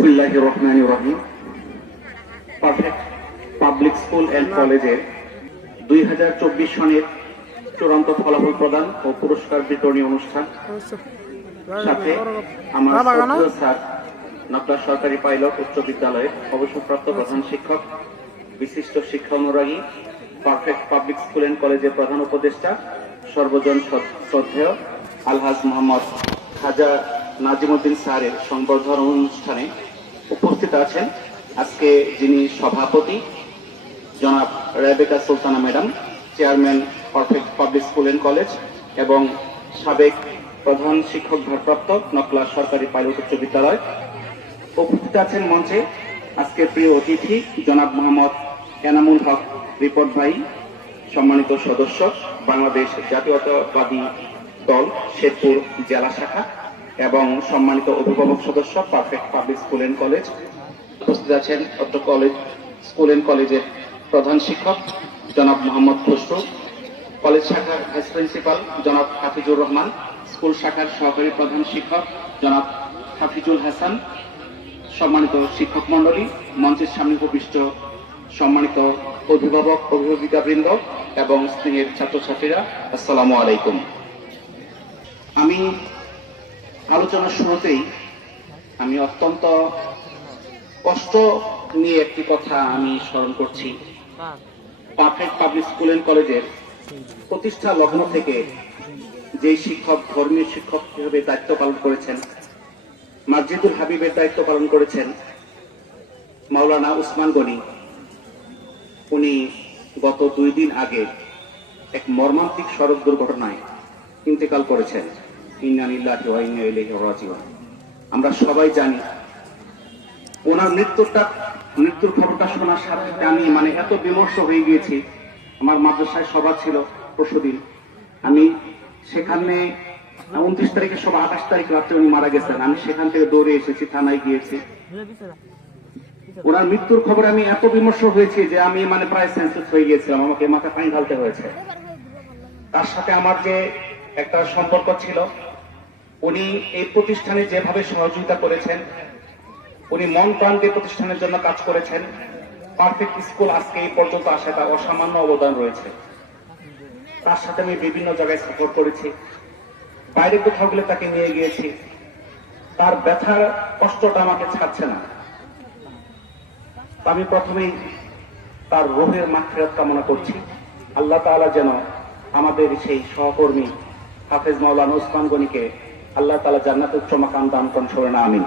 বিসমিল্লাহির রহমানির রহিম। Perfect Public School and কলেজের 2024 সনের চূড়ান্ত ফলাফল প্রদান ও পুরস্কার বিতরণী অনুষ্ঠান সাথে আমার শ্রদ্ধেয় স্যার নকলা সরকারি পাইলট উচ্চ বিদ্যালয়ের অবসরপ্রাপ্ত প্রধান শিক্ষক, বিশিষ্ট শিক্ষা অনুরাগী, পারফেক্ট পাবলিক স্কুল অ্যান্ড কলেজের প্রধান উপদেষ্টা, সর্বজন শ্রদ্ধেয় আলহাজ মোহাম্মদ খাজা নাজিমউদ্দিন স্যারের সংবর্ধনা অনুষ্ঠানে উপস্থিত আছেন আজকে যিনি সভাপতি জনাব Rebeka Sultana madam, chairman Perfect Public School and College এবং সাবেক প্রধান শিক্ষক ভারপ্রাপ্ত নকলা সরকারি পাইলট উচ্চ বিদ্যালয়। উপস্থিত আছেন মঞ্চে আজকের প্রিয় অতিথি জনাব মোহাম্মদ এনামুল হক রিপোর্ট ভাই, সম্মানিত সদস্য বাংলাদেশ জাতীয়তাবাদী দল শেরপুর জেলা শাখা এবং সম্মানিত অভিভাবক সদস্য perfect Public School and college. উপস্থিত আছেন অত্র কলেজ স্কুল অ্যান্ড কলেজের প্রধান শিক্ষক জনাব মোহাম্মদ খসরু, কলেজ শাখার ভাইস প্রিন্সিপাল জনাব হাফিজুর রহমান, স্কুল শাখার সহকারী প্রধান শিক্ষক জনাব হাফিজুল হাসান, সম্মানিত শিক্ষক মন্ডলী, মঞ্চের সামনে উপবিষ্ট সম্মানিত অভিভাবক অভিভাবিকাবৃন্দ এবং স্নেহের ছাত্রছাত্রীরা, আসসালামু আলাইকুম। আমি আলোচনার শুরুতেই আমি অত্যন্ত কষ্ট নিয়ে একটি কথা আমি স্মরণ করছি। পারফেক্ট পাবলিক স্কুল অ্যান্ড কলেজের প্রতিষ্ঠা লগ্ন থেকে যে শিক্ষক ধর্মীয় শিক্ষক হিসেবে দায়িত্ব পালন করেছেন, মসজিদুল হাবিবের দায়িত্ব পালন করেছেন মাওলানা উসমান গনি, উনি গত 2 দিন আগে এক মর্মান্তিক সড়ক দুর্ঘটনায় ইন্তেকাল করেছেন। ইন্না লিল্লাহি ওয়া ইন্না ইলাইহি রাজিউন। আমরা সবাই জানি ওনার মৃত্যুর খবরটা শোনার সাথে আমি এত বিমর্ষ হয়ে গিয়েছি। আমার মাদ্রাসায় সভা ছিল পরশুদিন, আমি সেখানে 29 তারিখে সভা, 28 তারিখ রাত্রে উনি মারা গেছেন। আমি সেখান থেকে দৌড়ে এসেছি, থানায় গিয়েছি। ওনার মৃত্যুর খবরে আমি এত বিমর্ষ হয়েছি যে আমি প্রায় সেন্সলেস হয়ে গিয়েছিলাম, আমাকে মাথায় পানি ঢালতে হয়েছে। তার সাথে আমার যে একটা সম্পর্ক ছিল, উনি এই প্রতিষ্ঠানে যেভাবে সহযোগিতা করেছেন, উনি মন প্রাণ দিয়ে প্রতিষ্ঠানের জন্য কাজ করেছেন। পারফেক্ট স্কুল আজকে এই পর্যন্ত আসে তার অসামান্য অবদান রয়েছে। তার সাথে আমি বিভিন্ন জায়গায় সফর করেছি, বাইরে কোথাও গেলে তাকে নিয়ে গিয়েছি। তার ব্যথার কষ্টটা আমাকে ছাড়ছে না। আমি প্রথমেই তার রূহের মাগফিরাত কামনা করছি। আল্লাহ তাআলা যেন আমাদের সেই সহকর্মী হাফেজ মাওলানা উসমান গনিকে আল্লাহ তাআলা জান্নাতুল উচ্চ মাকাম দান করুন, আমিন।